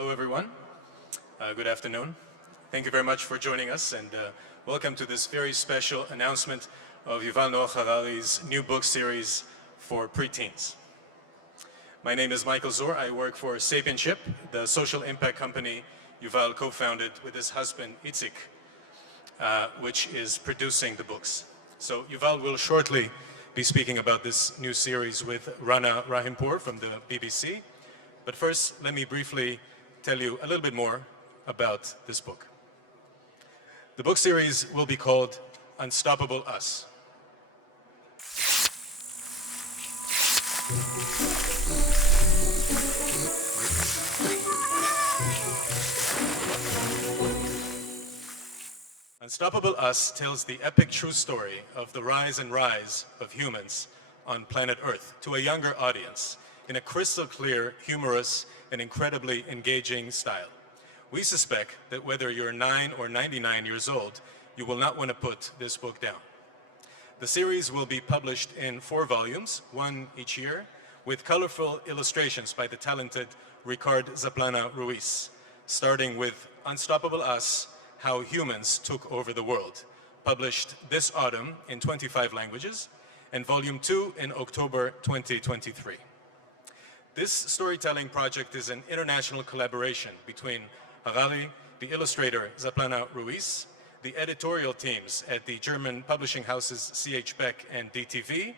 Hello, everyone. Good afternoon. Thank you very much for joining us, and welcome to this very special announcement of Yuval Noah Harari's new book series for preteens. My name is Michael Zor. I work for Sapienship, the social impact company Yuval co-founded with his husband Itzik, which is producing the books. So Yuval will shortly be speaking about this new series with Rana Rahimpour from the BBC. But first, let me briefly tell you a little bit more about this book. The book series will be called Unstoppable Us. Unstoppable Us tells the epic true story of the rise and rise of humans on planet Earth to a younger audience in a crystal clear, humorous, and incredibly engaging style. We suspect that whether you're 9 or 99 years old, you will not want to put this book down. The series will be published in 4 volumes, one each year, with colorful illustrations by the talented Ricard Zaplana Ruiz, starting with Unstoppable Us, How Humans Took Over the World, published this autumn in 25 languages, and Volume 2 in October 2023. This storytelling project is an international collaboration between Harari, the illustrator Zaplana Ruiz, the editorial teams at the German publishing houses CH Beck and DTV,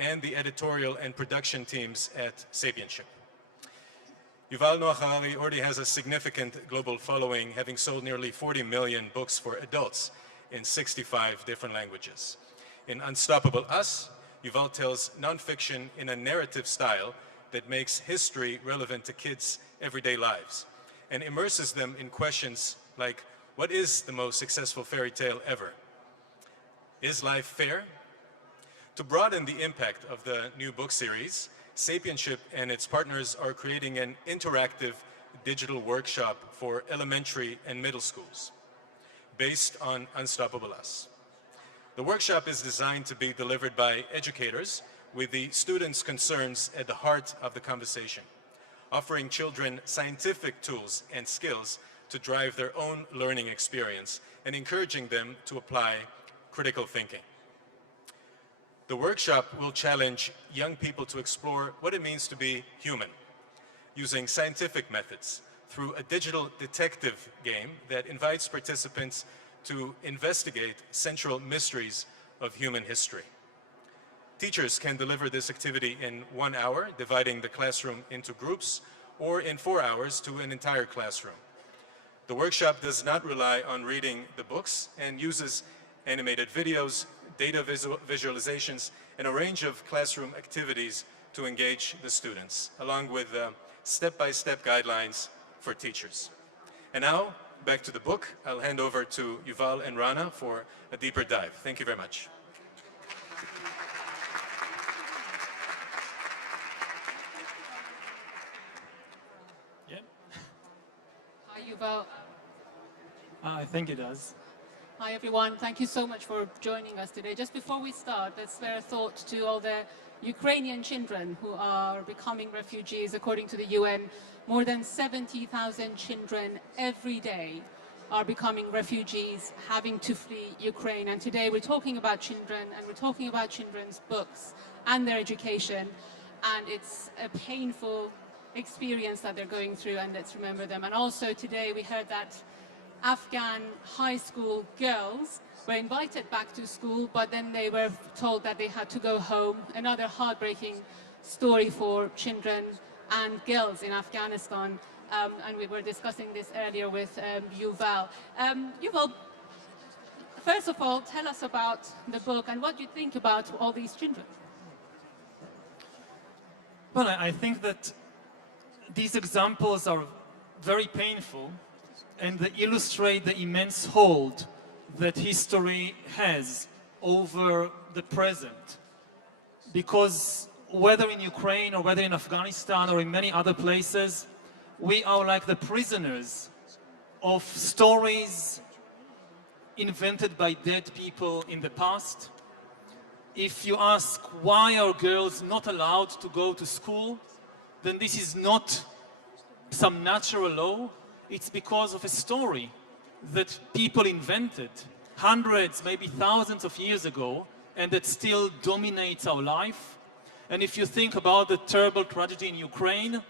and the editorial and production teams at Sapienship. Yuval Noah Harari already has a significant global following, having sold nearly 40 million books for adults in 65 different languages. In Unstoppable Us, Yuval tells nonfiction in a narrative style that makes history relevant to kids' everyday lives and immerses them in questions like, what is the most successful fairy tale ever? Is life fair? To broaden the impact of the new book series, Sapienship and its partners are creating an interactive digital workshop for elementary and middle schools based on Unstoppable Us. The workshop is designed to be delivered by educators with the students' concerns at the heart of the conversation, offering children scientific tools and skills to drive their own learning experience and encouraging them to apply critical thinking. The workshop will challenge young people to explore what it means to be human, using scientific methods through a digital detective game that invites participants to investigate central mysteries of human history. Teachers can deliver this activity in 1 hour, dividing the classroom into groups, or in 4 hours to an entire classroom. The workshop does not rely on reading the books and uses animated videos, data visualizations, and a range of classroom activities to engage the students, along with step-by-step guidelines for teachers. And now, back to the book. I'll hand over to Yuval and Rana for a deeper dive. Thank you very much. Hi, Yuval. I think it does. Hi, everyone. Thank you so much for joining us today. Just before we start, let's spare a thought to all the Ukrainian children who are becoming refugees. According to the UN, more than 70,000 children every day are becoming refugees, having to flee Ukraine. And today we're talking about children, and we're talking about children's books and their education. And it's a painful experience that they're going through, and let's remember them. And also today we heard that Afghan high school girls were invited back to school, but then they were told that they had to go home. Another heartbreaking story for children and girls in Afghanistan. And we were discussing this earlier with Yuval. Yuval, first of all, tell us about the book and what you think about all these children. Well, I think that these examples are very painful, and they illustrate the immense hold that history has over the present. Because whether in Ukraine or whether in Afghanistan or in many other places, we are like the prisoners of stories invented by dead people in the past. If you ask why are girls not allowed to go to school, then this is not some natural law. It's because of a story that people invented hundreds, maybe thousands of years ago, and that still dominates our life. And if you think about the terrible tragedy in Ukraine,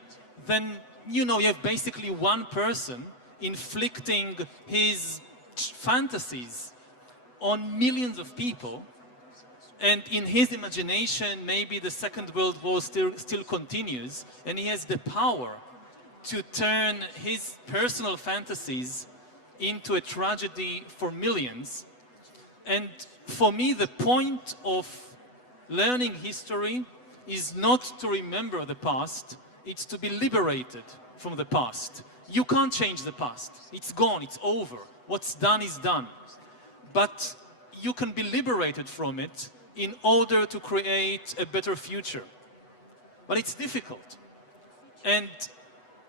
then you have basically one person inflicting his fantasies on millions of people, and in his imagination maybe the Second World War still continues, and he has the power to turn his personal fantasies into a tragedy for millions. And for me, the point of learning history is not to remember the past, it's to be liberated from the past. You can't change the past. It's gone, it's over. What's done is done. But you can be liberated from it in order to create a better future. But it's difficult. And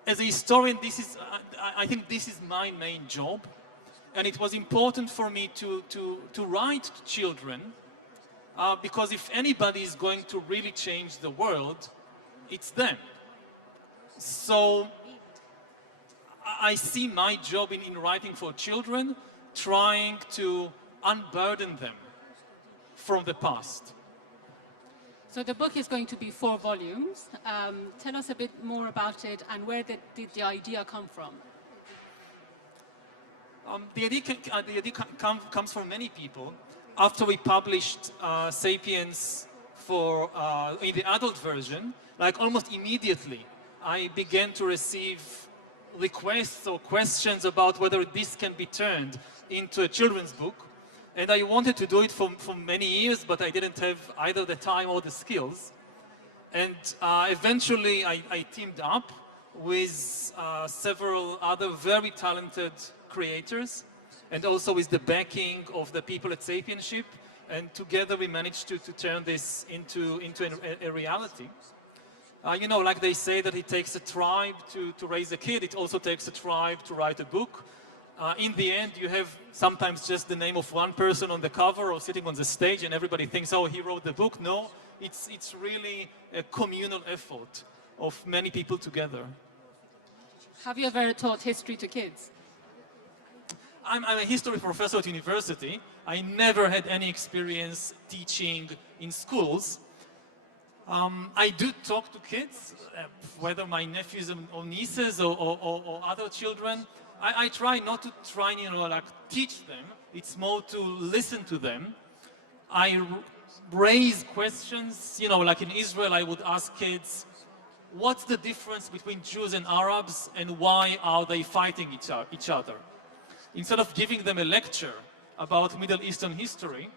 as a historian, I think this is my main job. And it was important for me to write to children, because if anybody is going to really change the world, it's them. So I see my job in writing for children, trying to unburden them from the past. So the book is going to be 4 volumes. Tell us a bit more about it, and where did the idea come from? The idea comes from many people. After we published *Sapiens* in the adult version, like almost immediately, I began to receive requests or questions about whether this can be turned into a children's book. And I wanted to do it for many years, but I didn't have either the time or the skills. And eventually I teamed up with several other very talented creators, and also with the backing of the people at Sapienship. And together we managed to turn this into a reality. Like they say that it takes a tribe to raise a kid, it also takes a tribe to write a book. In the end, you have sometimes just the name of one person on the cover or sitting on the stage, and everybody thinks, oh, he wrote the book. No, it's really a communal effort of many people together. Have you ever taught history to kids? I'm a history professor at university. I never had any experience teaching in schools. I do talk to kids, whether my nephews or nieces or other children. I try not to teach them. It's more to listen to them. I raise questions, like in Israel, I would ask kids, what's the difference between Jews and Arabs, and why are they fighting each other? Instead of giving them a lecture about Middle Eastern history,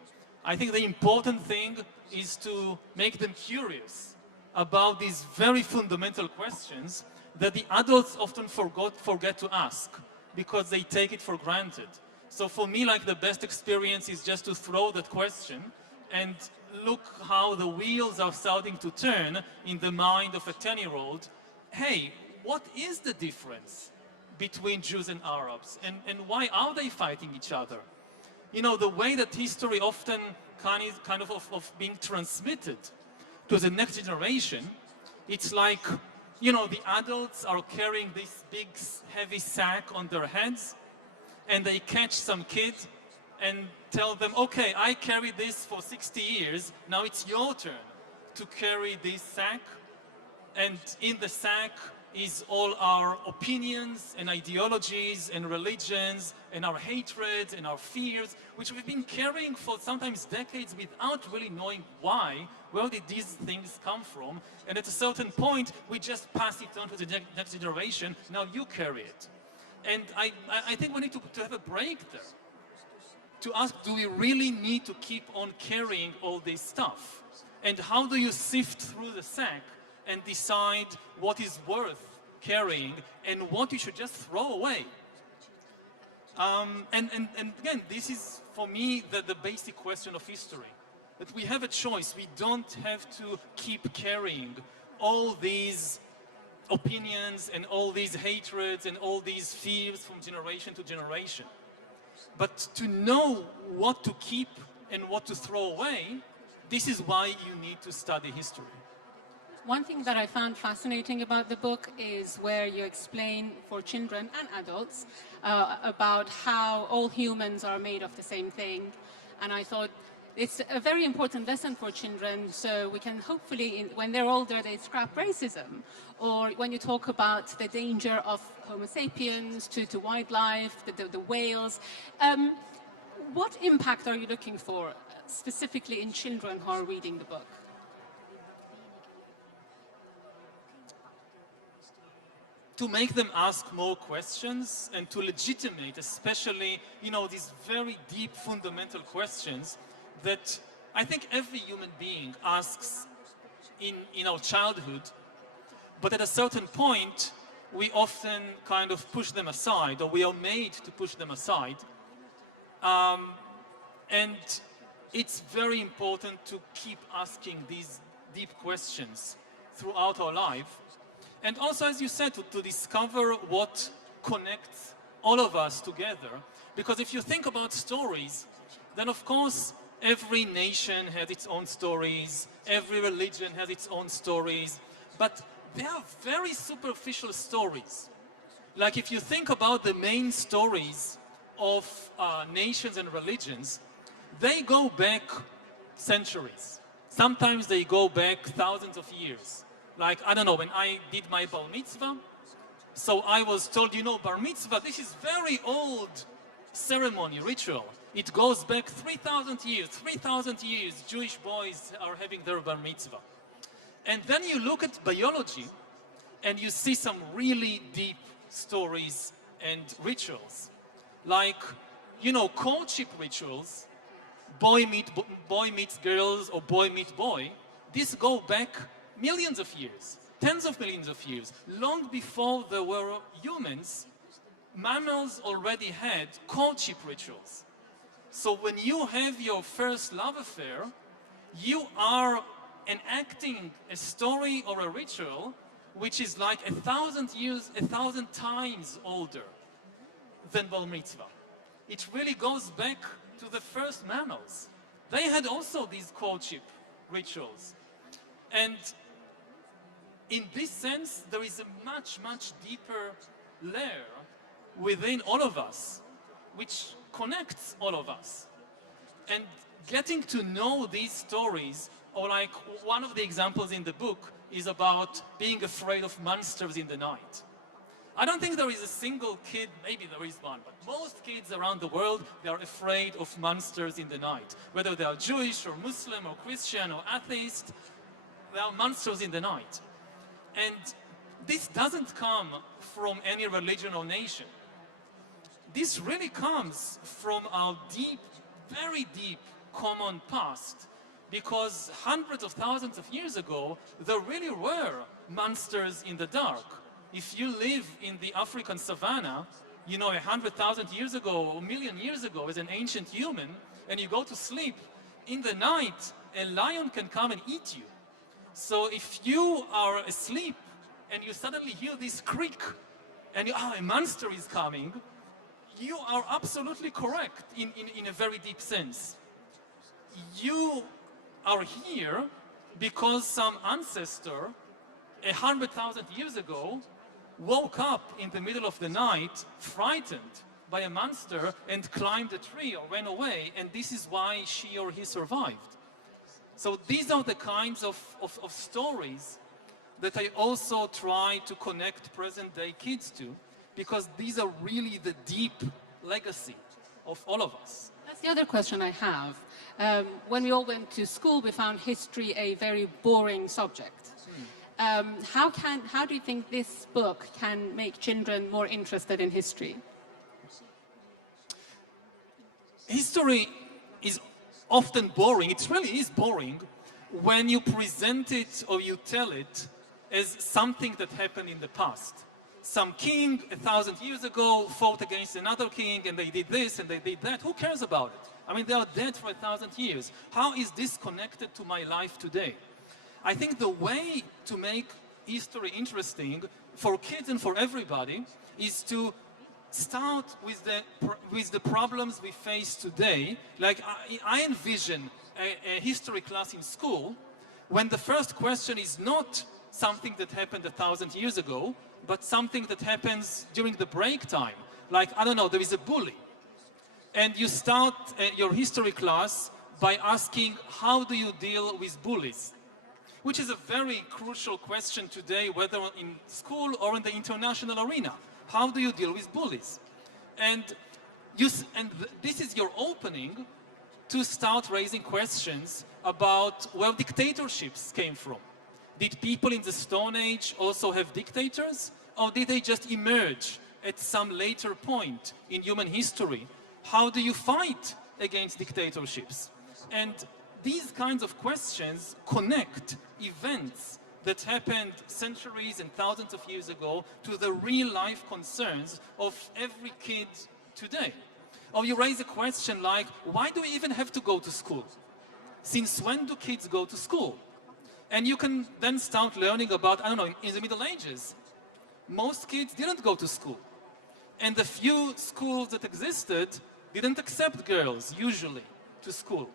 I think the important thing is to make them curious about these very fundamental questions that the adults often forget to ask, because they take it for granted. So for me, the best experience is just to throw that question and look how the wheels are starting to turn in the mind of a 10-year-old. Hey, what is the difference between Jews and Arabs? And why are they fighting each other? The way that history often kind of being transmitted to the next generation, it's like, the adults are carrying this big, heavy sack on their heads, and they catch some kid and tell them, okay, I carried this for 60 years, now it's your turn to carry this sack, and in the sack is all our opinions and ideologies and religions and our hatreds and our fears, which we've been carrying for sometimes decades without really knowing why. Where did these things come from? And at a certain point, we just pass it on to the next generation. Now you carry it. And I think we need to have a break there. To ask, do we really need to keep on carrying all this stuff? And how do you sift through the sack and decide what is worth carrying and what you should just throw away? And again, this is for me the basic question of history. That we have a choice. We don't have to keep carrying all these opinions and all these hatreds and all these fears from generation to generation. But to know what to keep and what to throw away, this is why you need to study history. One thing that I found fascinating about the book is where you explain for children and adults about how all humans are made of the same thing. And I thought it's a very important lesson for children, so we can hopefully, when they're older, they scrap racism. Or when you talk about the danger of Homo sapiens to wildlife, the whales. What impact are you looking for, specifically in children who are reading the book? To make them ask more questions and to legitimate, especially, these very deep fundamental questions that I think every human being asks in our childhood, but at a certain point, we often kind of push them aside, or we are made to push them aside. And it's very important to keep asking these deep questions throughout our life. And also, as you said, to discover what connects all of us together. Because if you think about stories, then of course, every nation has its own stories, every religion has its own stories, but they are very superficial stories. Like if you think about the main stories of nations and religions, they go back centuries. Sometimes they go back thousands of years. Like, I don't know, when I did my bar mitzvah, so I was told, bar mitzvah, this is very old ceremony, ritual. It goes back 3,000 years. 3,000 years, Jewish boys are having their bar mitzvah. And then you look at biology, and you see some really deep stories and rituals. Like, courtship rituals, boy meets girls or boy meets boy, these go back millions of years, tens of millions of years. Long before there were humans, mammals already had courtship rituals. So when you have your first love affair, you are enacting a story or a ritual which is like 1,000 years, 1,000 times older than bar mitzvah. It really goes back to the first mammals. They had also these courtship rituals. And in this sense, there is a much, much deeper layer within all of us, which connects all of us. And getting to know these stories, or like one of the examples in the book is about being afraid of monsters in the night. I don't think there is a single kid, maybe there is one, but most kids around the world, they are afraid of monsters in the night. Whether they are Jewish or Muslim or Christian or atheist, there are monsters in the night. And this doesn't come from any religion or nation. This really comes from our deep, very deep common past, because hundreds of thousands of years ago, there really were monsters in the dark. If you live in the African savannah, 100,000 years ago or a million years ago as an ancient human, and you go to sleep, in the night, a lion can come and eat you. So if you are asleep and you suddenly hear this creak and a monster is coming, you are absolutely correct in a very deep sense. You are here because some ancestor 100,000 years ago woke up in the middle of the night frightened by a monster and climbed a tree or ran away, and this is why she or he survived. So these are the kinds of stories that I also try to connect present-day kids to, because these are really the deep legacy of all of us. That's the other question I have. When we all went to school, we found history a very boring subject. How do you think this book can make children more interested in history? History is often boring. It really is boring when you present it or you tell it as something that happened in the past. Some king 1,000 years ago fought against another king and they did this and they did that. Who cares about it? I mean, they are dead for 1,000 years. How is this connected to my life today? I think the way to make history interesting for kids and for everybody is to start with the problems we face today. Like I envision a history class in school when the first question is not something that happened 1,000 years ago, but something that happens during the break time. Like, I don't know, there is a bully. And you start your history class by asking, how do you deal with bullies? Which is a very crucial question today, whether in school or in the international arena. How do you deal with bullies? And this is your opening to start raising questions about where dictatorships came from. Did people in the Stone Age also have dictators? Or did they just emerge at some later point in human history? How do you fight against dictatorships? And these kinds of questions connect events that happened centuries and thousands of years ago to the real life concerns of every kid today. Or you raise a question like, why do we even have to go to school? Since when do kids go to school? And you can then start learning about, I don't know, in the Middle Ages, most kids didn't go to school. And the few schools that existed didn't accept girls, usually, to school.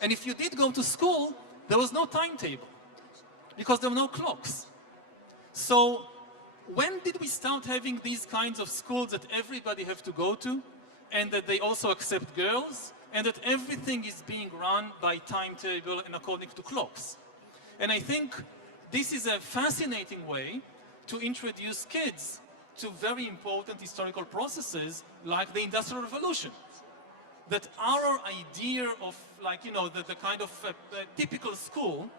And if you did go to school, there was no timetable, because there were no clocks. So when did we start having these kinds of schools that everybody have to go to, and that they also accept girls, and that everything is being run by timetable and according to clocks? And I think this is a fascinating way to introduce kids to very important historical processes like the Industrial Revolution. That our idea of, like, you know, the kind of typical school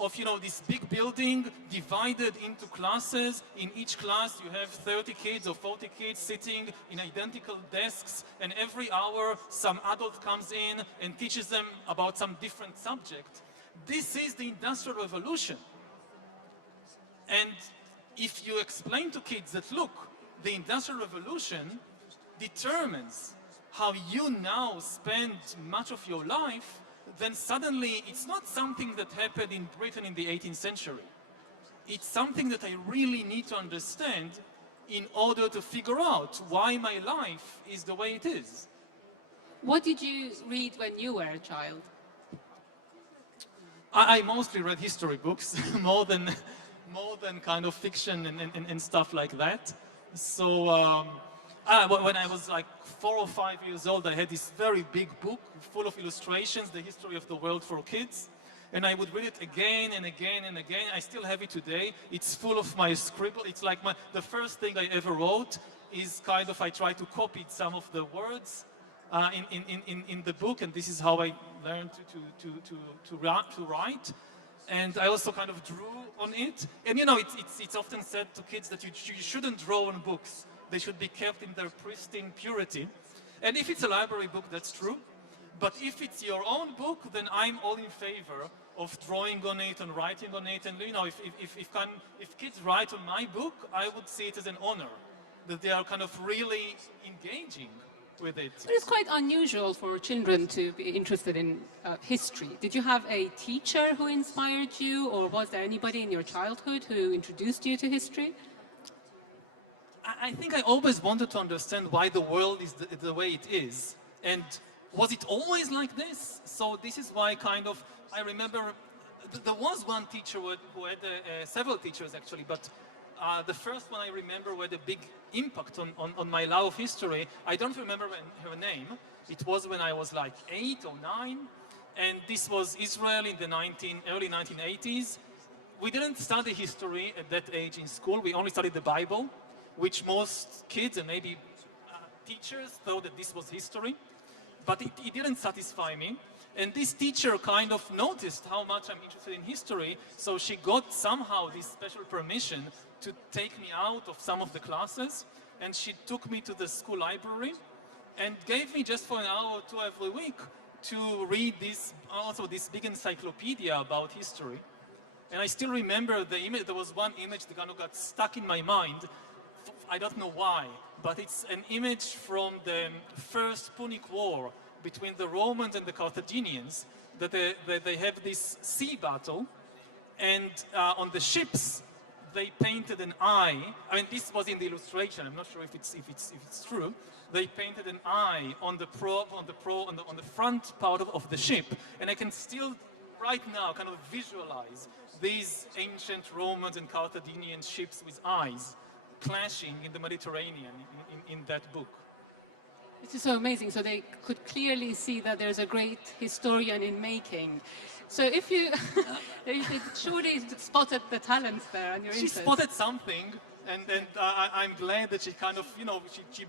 of, you know, this big building divided into classes. In each class you have 30 kids or 40 kids sitting in identical desks, and every hour some adult comes in and teaches them about some different subject. This is the Industrial Revolution. And if you explain to kids that, look, the Industrial Revolution determines how you now spend much of your life, then suddenly it's not something that happened in Britain in the 18th century. It's something that I really need to understand in order to figure out why my life is the way it is. What did you read when you were a child? I mostly read history books, more than kind of fiction and stuff like that. So when I was like 4 or 5 years old, I had this very big book full of illustrations, The History of the World for Kids. And I would read it again and again and again. I still have it today. It's full of my scribble. It's like the first thing I ever wrote is kind of, I try to copy some of the words in the book, and this is how I learned to write. And I also kind of drew on it. And you know, it's often said to kids that you shouldn't draw on books. They should be kept in their pristine purity. And if it's a library book, that's true. But if it's your own book, then I'm all in favor of drawing on it and writing on it. And you know, if kids write on my book, I would see it as an honor that they are kind of really engaging with it. But it's quite unusual for children to be interested in history. Did you have a teacher who inspired you, or was there anybody in your childhood who introduced you to history? I think I always wanted to understand why the world is the way it is. And was it always like this? So this is why kind of, I remember, there was one teacher who had several teachers actually, but the first one I remember who had a big impact on my love of history. I don't remember her name. It was when I was like 8 or 9. And this was Israel in the early 1980s. We didn't study history at that age in school. We only studied the Bible, which most kids and maybe teachers thought that this was history. But it didn't satisfy me. And this teacher kind of noticed how much I'm interested in history, so she got somehow this special permission to take me out of some of the classes, and she took me to the school library and gave me just for an hour or two every week to read this big encyclopedia about history. And I still remember the image. There was one image that kind of got stuck in my mind. I don't know why, but it's an image from the First Punic War between the Romans and the Carthaginians, that they have this sea battle, and on the ships they painted an eye. I mean, this was in the illustration. I'm not sure if it's true. They painted an eye on the front part of the ship, and I can still right now kind of visualize these ancient Romans and Carthaginian ships with eyes clashing in the Mediterranean in that book. This is so amazing. So they could clearly see that there's a great historian in making. So if you, you surely spotted the talent there and your She interest. spotted something, and I'm glad that she kind of, you know, she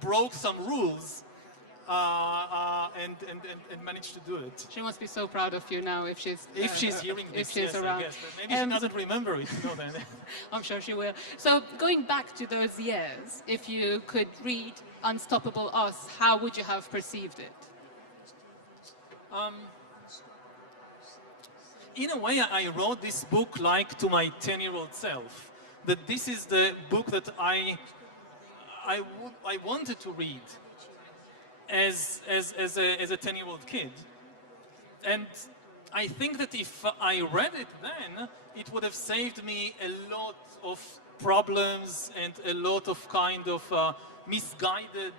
broke some rules and managed to do it. She must be so proud of you now if she's Hearing this, if she's yes, around. I guess. But maybe she doesn't remember it. You know, then. I'm sure she will. So going back to those years, if you could read Unstoppable Us, how would you have perceived it? In a way, I wrote this book like to my 10-year-old self. That this is the book that I wanted to read as a 10-year-old kid. And I think that if I read it then, it would have saved me a lot of problems and a lot of kind of misguided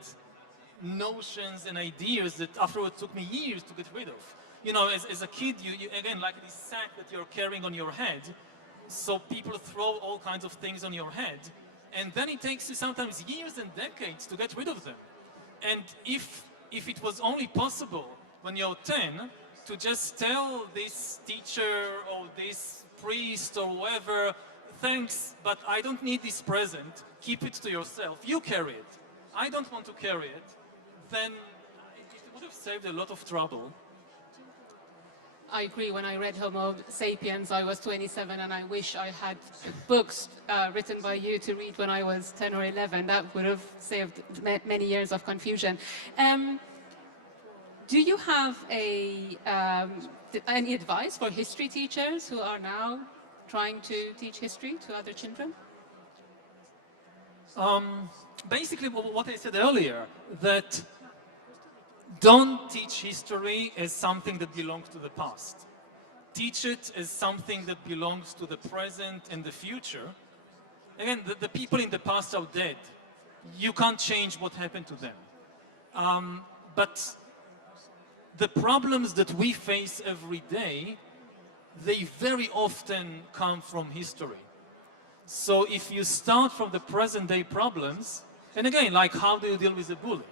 notions and ideas that afterwards took me years to get rid of. You know, as a kid, you again, like this sack that you're carrying on your head, so people throw all kinds of things on your head, and then it takes you sometimes years and decades to get rid of them. And if it was only possible when you're 10 to just tell this teacher or this priest or whoever, thanks, but I don't need this present, keep it to yourself, you carry it, I don't want to carry it, then it would have saved a lot of trouble. I agree. When I read Homo Sapiens, I was 27, and I wish I had books written by you to read when I was 10 or 11. That would have saved many years of confusion. Do you have any advice for history teachers who are now trying to teach history to other children? Basically, what I said earlier, that don't teach history as something that belongs to the past. Teach it as something that belongs to the present and the future. Again, the people in the past are dead. You can't change what happened to them. But the problems that we face every day, they very often come from history. So if you start from the present day problems, and again, like how do you deal with a bully?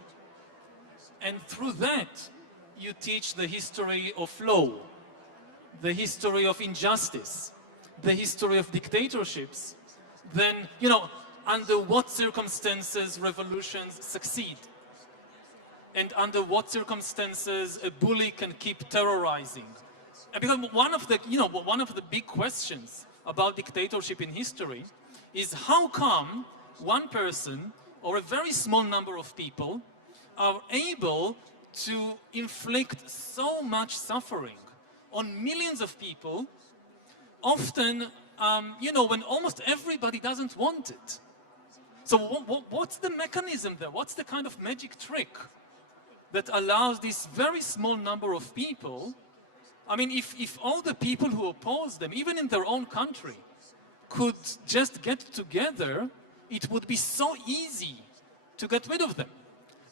And through that, you teach the history of law, the history of injustice, the history of dictatorships, then, you know, under what circumstances revolutions succeed, and under what circumstances a bully can keep terrorizing. And because one of the big questions about dictatorship in history is how come one person or a very small number of people are able to inflict so much suffering on millions of people, often, you know, when almost everybody doesn't want it. So what's the mechanism there? What's the kind of magic trick that allows this very small number of people, I mean, if all the people who oppose them, even in their own country, could just get together, it would be so easy to get rid of them.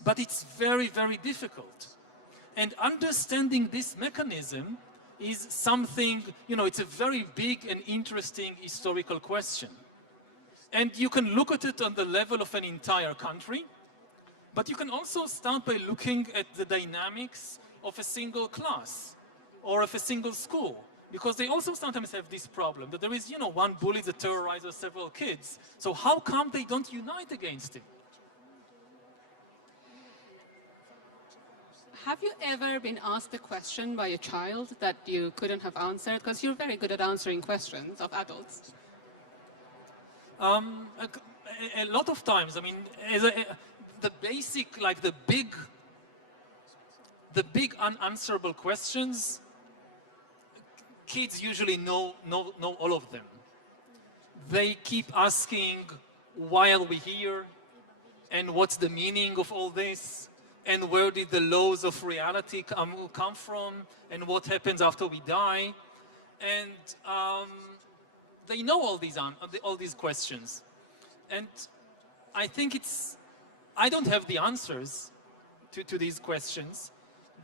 But it's very, very difficult. And understanding this mechanism is something, you know, it's a very big and interesting historical question. And you can look at it on the level of an entire country, but you can also start by looking at the dynamics of a single class or of a single school, because they also sometimes have this problem that there is, you know, one bully that terrorizes several kids. So how come they don't unite against him? Have you ever been asked a question by a child that you couldn't have answered? Because you're very good at answering questions of adults. A lot of times, I mean, the basic, like the big unanswerable questions, kids usually know all of them. They keep asking, why are we here? And what's the meaning of all this? And where did the laws of reality come from? And what happens after we die? And they know all these questions. And I think I don't have the answers to these questions,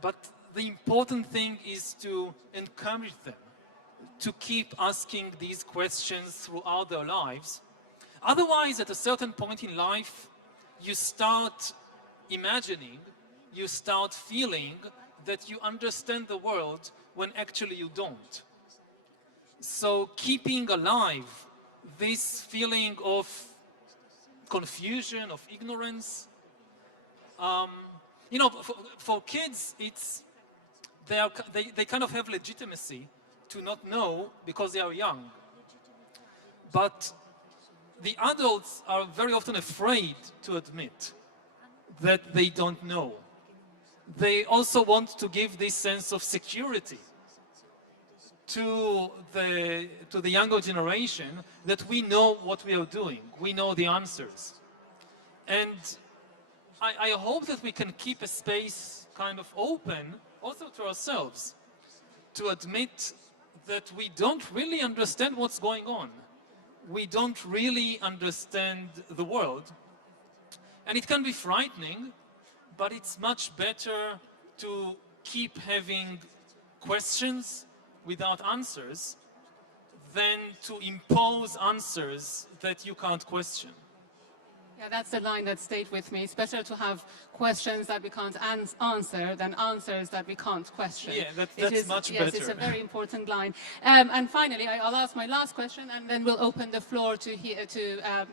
but the important thing is to encourage them to keep asking these questions throughout their lives. Otherwise, at a certain point in life, you start imagining, you start feeling that you understand the world when actually you don't. So keeping alive this feeling of confusion, of ignorance, you know, for kids, they kind of have legitimacy to not know because they are young. But the adults are very often afraid to admit that they don't know. They also want to give this sense of security to the younger generation that we know what we are doing, we know the answers. And I hope that we can keep a space kind of open also to ourselves to admit that we don't really understand what's going on. We don't really understand the world. And it can be frightening, but it's much better to keep having questions without answers than to impose answers that you can't question. Yeah, that's the line that stayed with me. It's better to have questions that we can't answer than answers that we can't question. Yeah, that's much better. Yes, it's a very important line. And finally, I'll ask my last question, and then we'll open the floor to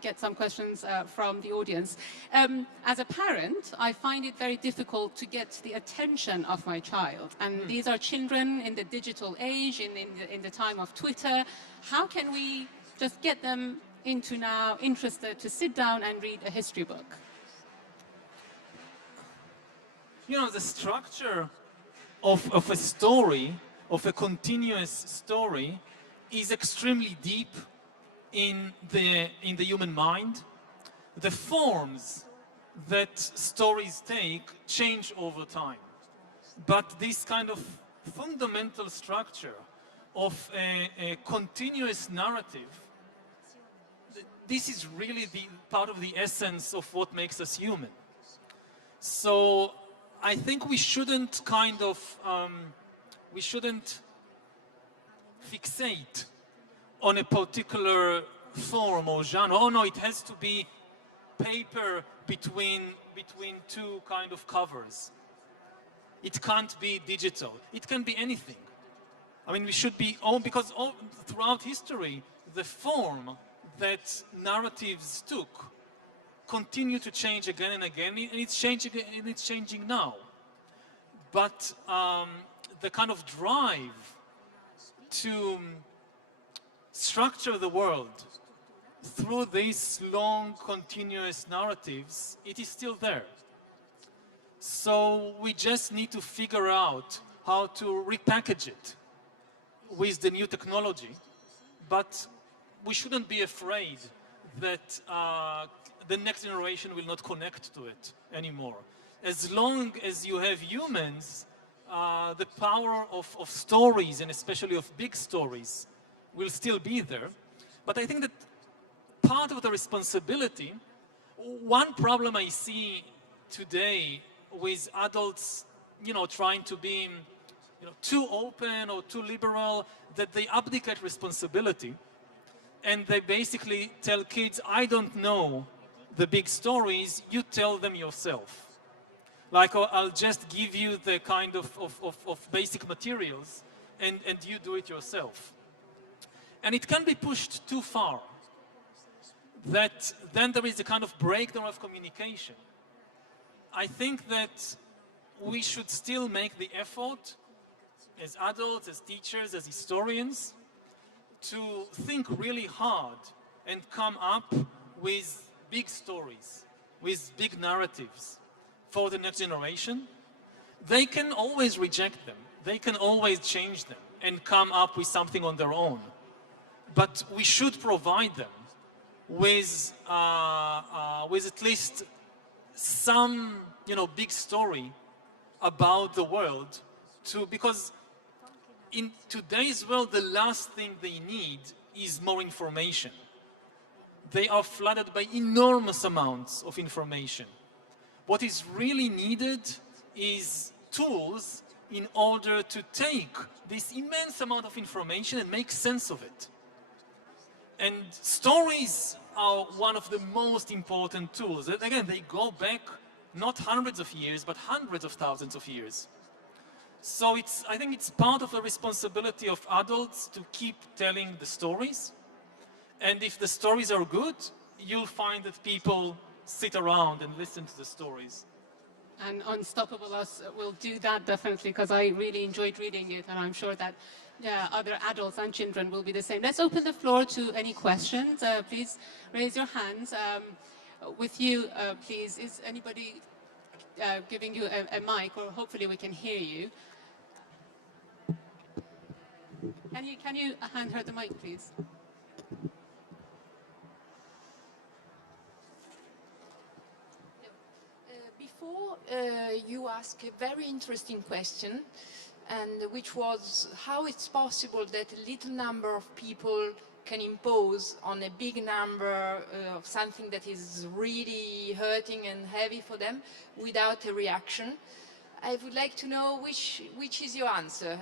get some questions from the audience. As a parent, I find it very difficult to get the attention of my child. And these are children in the digital age, in the time of Twitter. How can we just get them interested to sit down and read a history book? You know, the structure of a story, of a continuous story, is extremely deep in the human mind. The forms that stories take change over time. But this kind of fundamental structure of a continuous narrative, this is really the part of the essence of what makes us human. So I think we shouldn't we shouldn't fixate on a particular form or genre. Oh no, it has to be paper between two kind of covers. It can't be digital. It can be anything. I mean, we should be because throughout history, the form that narratives took continue to change again and again, and it's changing now. But the kind of drive to structure the world through these long, continuous narratives, it is still there. So we just need to figure out how to repackage it with the new technology, but we shouldn't be afraid that the next generation will not connect to it anymore. As long as you have humans, the power of stories, and especially of big stories, will still be there. But I think that part of the responsibility, one problem I see today with adults, you know, trying to be, you know, too open or too liberal, that they abdicate responsibility. And they basically tell kids, I don't know the big stories, you tell them yourself. Like, I'll just give you the kind of basic materials and you do it yourself. And it can be pushed too far. That then there is a kind of breakdown of communication. I think that we should still make the effort as adults, as teachers, as historians, to think really hard and come up with big stories, with big narratives for the next generation. They can always reject them. They can always change them and come up with something on their own. But we should provide them with at least some, you know, big story about the world, because in today's world, the last thing they need is more information. They are flooded by enormous amounts of information. What is really needed is tools in order to take this immense amount of information and make sense of it. And stories are one of the most important tools. And again, they go back not hundreds of years, but hundreds of thousands of years. So I think it's part of the responsibility of adults to keep telling the stories. And if the stories are good, you'll find that people sit around and listen to the stories. And Unstoppable Us will do that definitely, because I really enjoyed reading it, and I'm sure that other adults and children will be the same. Let's open the floor to any questions. Please raise your hands. With you, please, is anybody giving you a mic, or hopefully we can hear you? Can you hand her the mic, please? Before you asked a very interesting question, and which was how it's possible that a little number of people can impose on a big number of something that is really hurting and heavy for them without a reaction. I would like to know which is your answer.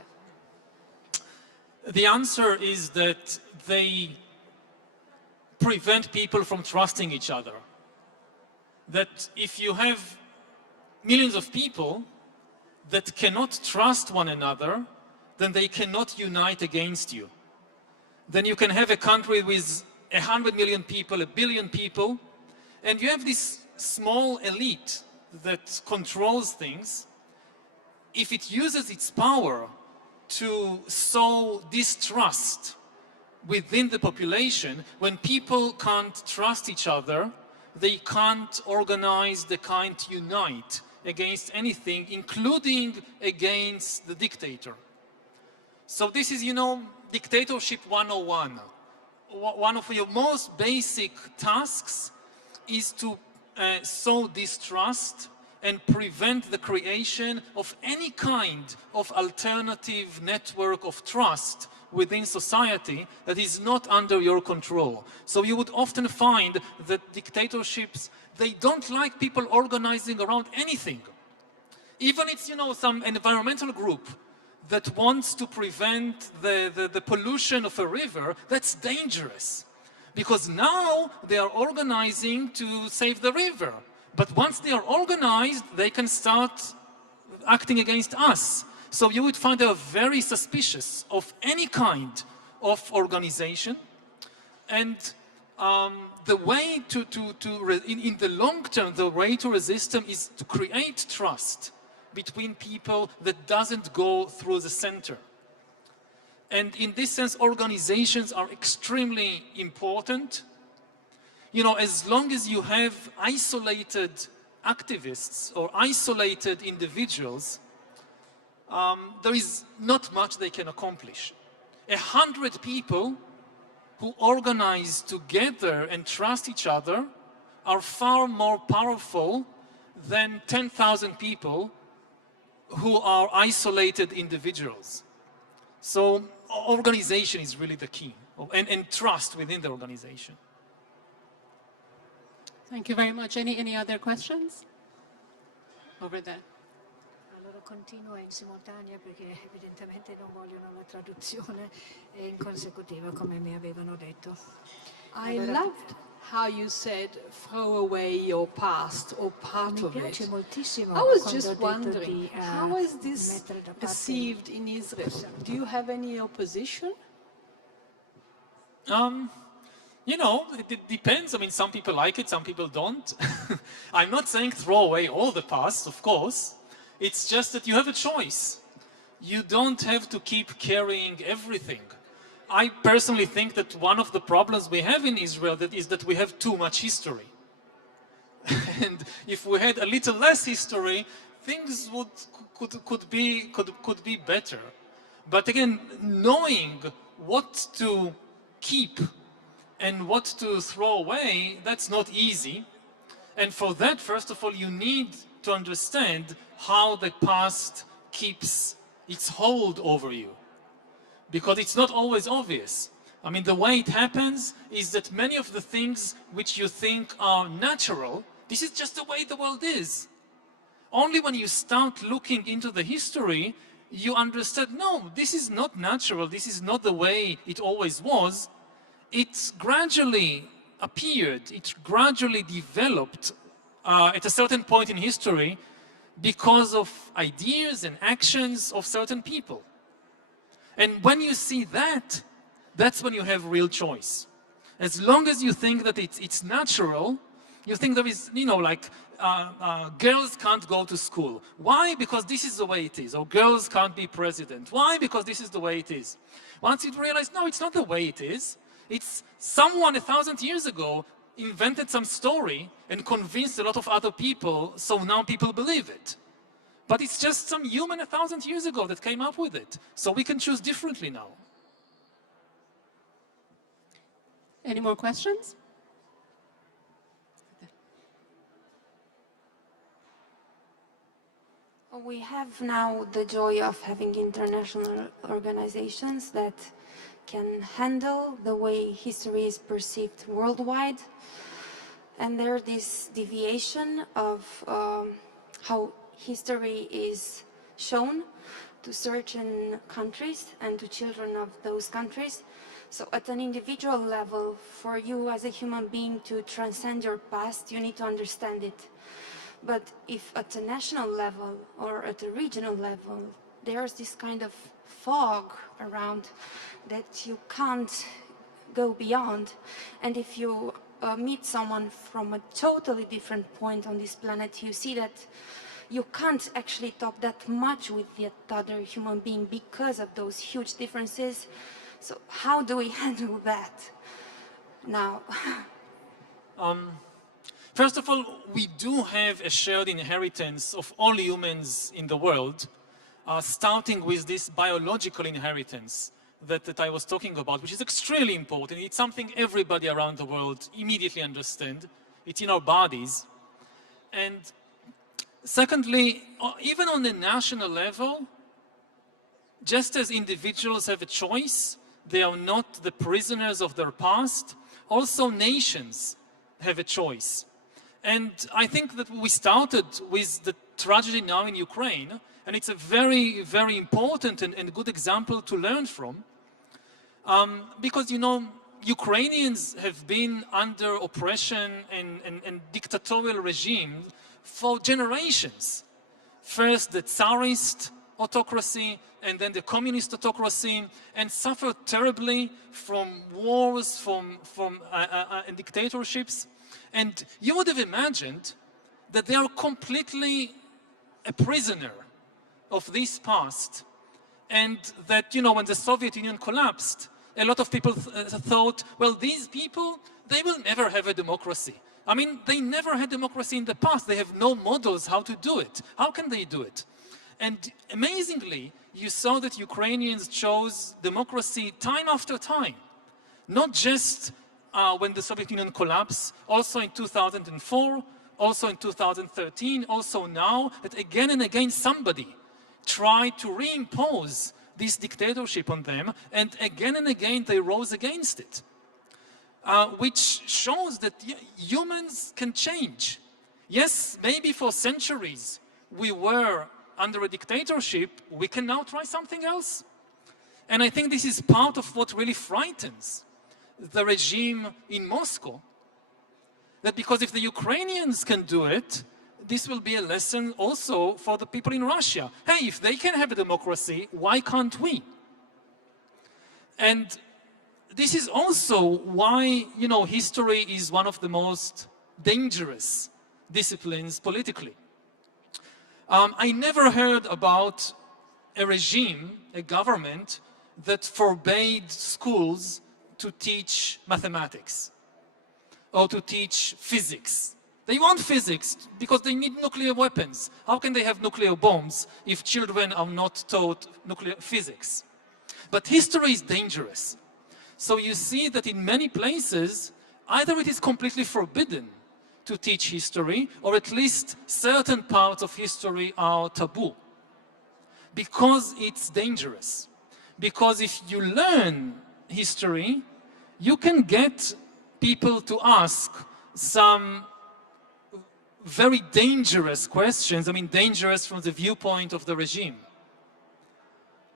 The answer is that they prevent people from trusting each other. That if you have millions of people that cannot trust one another, then they cannot unite against you. Then you can have a country with 100 million people, 1 billion people, and you have this small elite that controls things. If it uses its power to sow distrust within the population, when people can't trust each other, they can't organize, they can't unite against anything, including against the dictator. So this is, you know, dictatorship 101. One of your most basic tasks is to sow distrust and prevent the creation of any kind of alternative network of trust within society that is not under your control. So you would often find that dictatorships, they don't like people organizing around anything. Even it's, you know, some environmental group that wants to prevent the pollution of a river, that's dangerous. Because now they are organizing to save the river. But once they are organized, they can start acting against us. So you would find they are very suspicious of any kind of organization. And the way in the long term, the way to resist them is to create trust between people that doesn't go through the center. And in this sense, organizations are extremely important. You know, as long as you have isolated activists or isolated individuals, there is not much they can accomplish. 100 people who organize together and trust each other are far more powerful than 10,000 people who are isolated individuals. So organization is really the key, and trust within the organization. Thank you very much. Any other questions? Over there. Allora continuo in simultanea perché evidentemente non vogliono la traduzione in consecutiva come mi avevano detto. I loved how you said throw away your past or part of it. I was just wondering, how is this perceived in Israel? Do you have any opposition? You know, it depends. I mean, some people like it, some people don't. I'm not saying throw away all the past, of course. It's just that you have a choice. You don't have to keep carrying everything. I personally think that one of the problems we have in Israel is that we have too much history. And if we had a little less history, things could be better. But again, knowing what to keep and what to throw away, that's not easy. And for that, first of all, you need to understand how the past keeps its hold over you. Because it's not always obvious. I mean, the way it happens is that many of the things which you think are natural, this is just the way the world is. Only when you start looking into the history you understood, no, this is not natural, this is not the way it always was. It gradually appeared, it gradually developed at a certain point in history because of ideas and actions of certain people. And when you see that, that's when you have real choice. As long as you think that it's natural, you think there is, you know, like girls can't go to school. Why? Because this is the way it is. Or girls can't be president. Why? Because this is the way it is. Once you realize, no, it's not the way it is. It's someone 1,000 years ago invented some story and convinced a lot of other people, so now people believe it. But it's just some human 1,000 years ago that came up with it. So we can choose differently now. Any more questions? We have now the joy of having international organizations that can handle the way history is perceived worldwide. And there's this deviation of how history is shown to certain countries and to children of those countries. So at an individual level, for you as a human being to transcend your past, you need to understand it. But if at a national level or at a regional level, there's this kind of fog around that you can't go beyond, and if you meet someone from a totally different point on this planet, you see that you can't actually talk that much with the other human being because of those huge differences. So how do we handle that now? First of all, we do have a shared inheritance of all humans in the world, starting with this biological inheritance that I was talking about, which is extremely important. It's something everybody around the world immediately understands. It's in our bodies. And secondly, even on the national level, just as individuals have a choice, they are not the prisoners of their past, also nations have a choice. And I think that we started with the tragedy now in Ukraine, and it's a very, very important and good example to learn from. Because, you know, Ukrainians have been under oppression and dictatorial regime for generations. First the Tsarist autocracy, and then the communist autocracy, and suffered terribly from wars, from dictatorships. And you would have imagined that they are completely a prisoner of this past. And that, you know, when the Soviet Union collapsed, a lot of people thought, well, these people, they will never have a democracy. I mean, they never had democracy in the past. They have no models how to do it. How can they do it? And amazingly, you saw that Ukrainians chose democracy time after time. Not just when the Soviet Union collapsed, also in 2004, also in 2013, also now, that again and again somebody tried to reimpose this dictatorship on them, and again they rose against it. Which shows that humans can change. Yes, maybe for centuries we were under a dictatorship, we can now try something else. And I think this is part of what really frightens the regime in Moscow. That because if the Ukrainians can do it, this will be a lesson also for the people in Russia. Hey, if they can have a democracy, why can't we? And this is also why, you know, history is one of the most dangerous disciplines politically. I never heard about a regime, a government, that forbade schools to teach mathematics or to teach physics. They want physics because they need nuclear weapons. How can they have nuclear bombs if children are not taught nuclear physics? But history is dangerous. So you see that in many places, either it is completely forbidden to teach history, or at least certain parts of history are taboo. Because it's dangerous. Because if you learn history, you can get people to ask some very dangerous questions. I mean, dangerous from the viewpoint of the regime.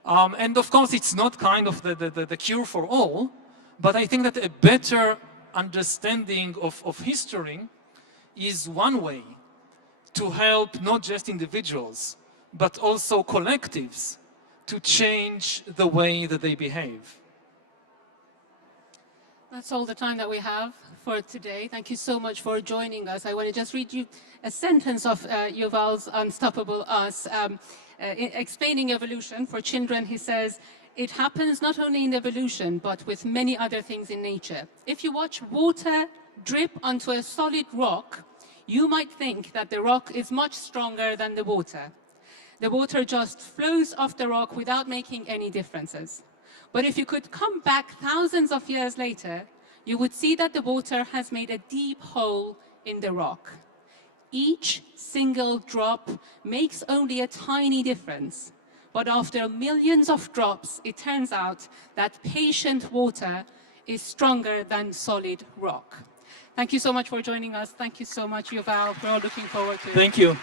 And of course, it's not kind of the cure for all, but I think that a better understanding of history is one way to help not just individuals, but also collectives to change the way that they behave. That's all the time that we have for today. Thank you so much for joining us. I want to just read you a sentence of Yuval's Unstoppable Us. Explaining evolution for children, he says, "It happens not only in evolution, but with many other things in nature. If you watch water drip onto a solid rock, you might think that the rock is much stronger than the water. The water just flows off the rock without making any differences. But if you could come back thousands of years later, you would see that the water has made a deep hole in the rock. Each single drop makes only a tiny difference. But after millions of drops, it turns out that patient water is stronger than solid rock." Thank you so much for joining us. Thank you so much, Yuval. We're all looking forward to it. Thank you.